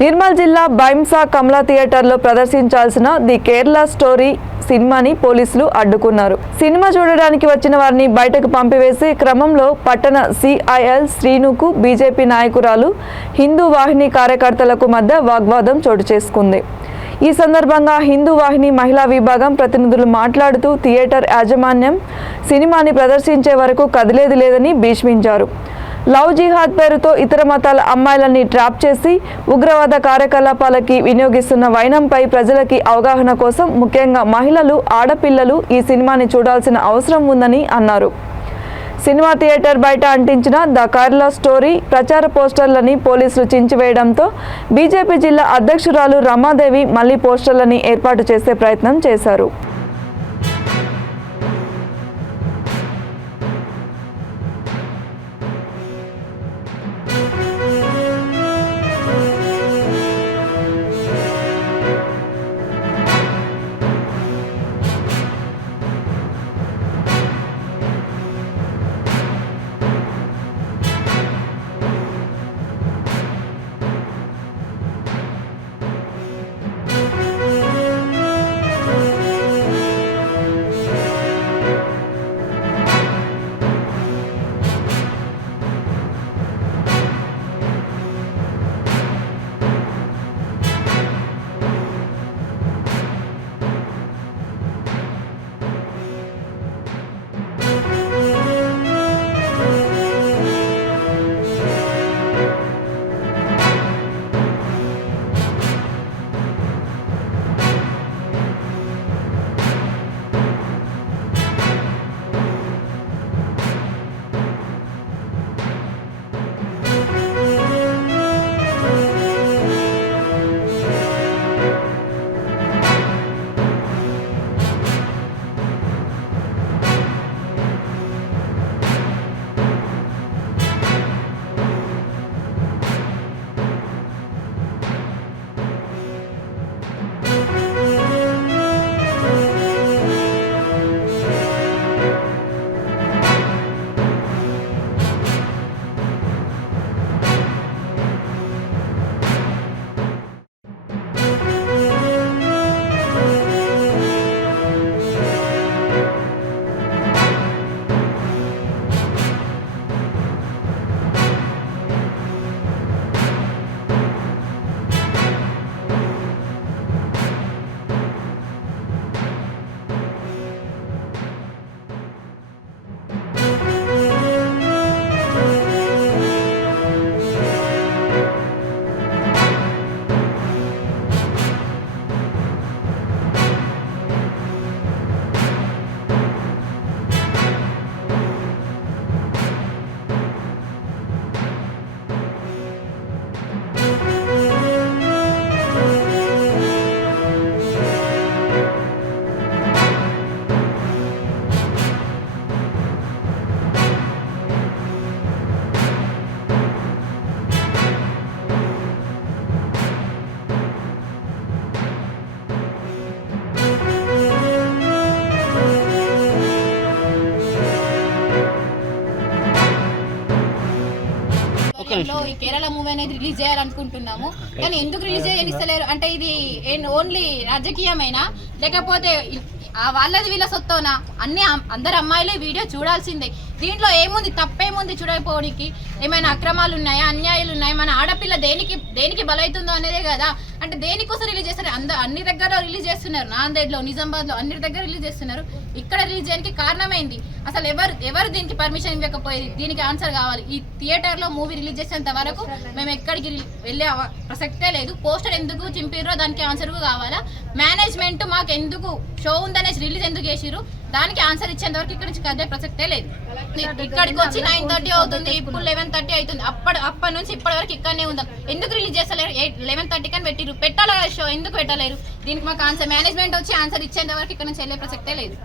నిర్మల్ జిల్లా బైంసా కమలా థియేటర్లో ప్రదర్శించాల్సిన the Kerala story సినిమాని పోలీసులు అడ్డుకున్నారు. సినిమా చూడడానికి వచ్చిన వారిని బయటకు పంపివేసే క్రమంలో పట్టణ సిఐఎల్ శ్రీనుకు బీజేపీ నాయకురాలు హిందూ వాహిని కార్యకర్తలకు మధ్య వాగ్వాదం చోటు చేసుకుంది. ఈ సందర్భంగా హిందూ వాహిని మహిళా విభాగం ప్రతినిధులు మాట్లాడుతూ థియేటర్ యాజమాన్యం సినిమాని ప్రదర్శించే వరకు కదిలేది లేదని భీష్మించారు. లవ్ జిహాద్ పేరుతో ఇతర మతాల అమ్మాయిలని ట్రాప్ చేసి ఉగ్రవాద కార్యకలాపాలకి వినియోగిస్తున్న వైనంపై ప్రజలకి అవగాహన కోసం ముఖ్యంగా మహిళలు, ఆడపిల్లలు ఈ సినిమాని చూడాల్సిన అవసరం ఉందని అన్నారు. సినిమా థియేటర్ బయట అంటించిన ద కేరళ స్టోరీ ప్రచార పోస్టర్లని పోలీసులు చించివేయడంతో బీజేపీ జిల్లా అధ్యక్షురాలు రమాదేవి మళ్లీ పోస్టర్లని ఏర్పాటు చేసే ప్రయత్నం చేశారు. ఈ కేరళ మూవీ అనేది రిలీజ్ చేయాలనుకుంటున్నాము. కానీ ఎందుకు రిలీజ్ చేయనిస్తలేరు అంటే ఇది ఓన్లీ రాజకీయమైనా లేకపోతే వాళ్ళది వీళ్ళ సొత్తోనా? అందరు అమ్మాయిలే వీడియో చూడాల్సిందే. దీంట్లో ఏముంది, తప్పేముంది చూడకపోవడానికి? ఏమైనా అక్రమాలు ఉన్నాయా, అన్యాయాలు ఉన్నాయా? మన ఆడపిల్ల దేనికి బలవుతుందో అనేదే కదా. అంటే దేనికోసం రిలీజ్ చేస్తారు? అన్ని దగ్గర రిలీజ్ చేస్తున్నారు. నాందేడ్లో, నిజామాబాద్లో అన్ని దగ్గర రిలీజ్ చేస్తున్నారు. ఇక్కడ రిలీజ్ చేయడానికి కారణమైంది అసలు ఎవరు దీనికి పర్మిషన్ ఇవ్వకపోయేది? దీనికి ఆన్సర్ కావాలి. ఈ థియేటర్లో మూవీ రిలీజ్ చేసేంత వరకు మేము ఎక్కడికి వెళ్ళే ప్రసక్తే లేదు. పోస్టర్ ఎందుకు చింపిర్రో దానికి ఆన్సర్ కావాలా. మేనేజ్మెంట్ మాకు ఎందుకు షో ఉందనేసి రిలీజ్ ఎందుకు చేసిర్రు దానికి ఆన్సర్ ఇచ్చేంత వరకు ఇక్కడ నుంచి కదే ప్రసక్తే లేదు. ఇక్కడికి వచ్చి 9:30 అవుతుంది, ఇప్పుడు 11:30 అవుతుంది. అప్పటి నుంచి ఇప్పటి వరకు ఇక్కడనే ఉందాం. ఎందుకు రిలీజ్ చేస్తలేరు? 11:30 కానీ పెట్టిరు. పెట్టాలి కదా షో, ఎందుకు పెట్టలేరు? దీనికి మాకు ఆన్సర్ మేనేజ్మెంట్ వచ్చి ఆన్సర్ ఇచ్చేంత వరకు ఇక్కడ నుంచి వెళ్ళే ప్రసక్తే లేదు.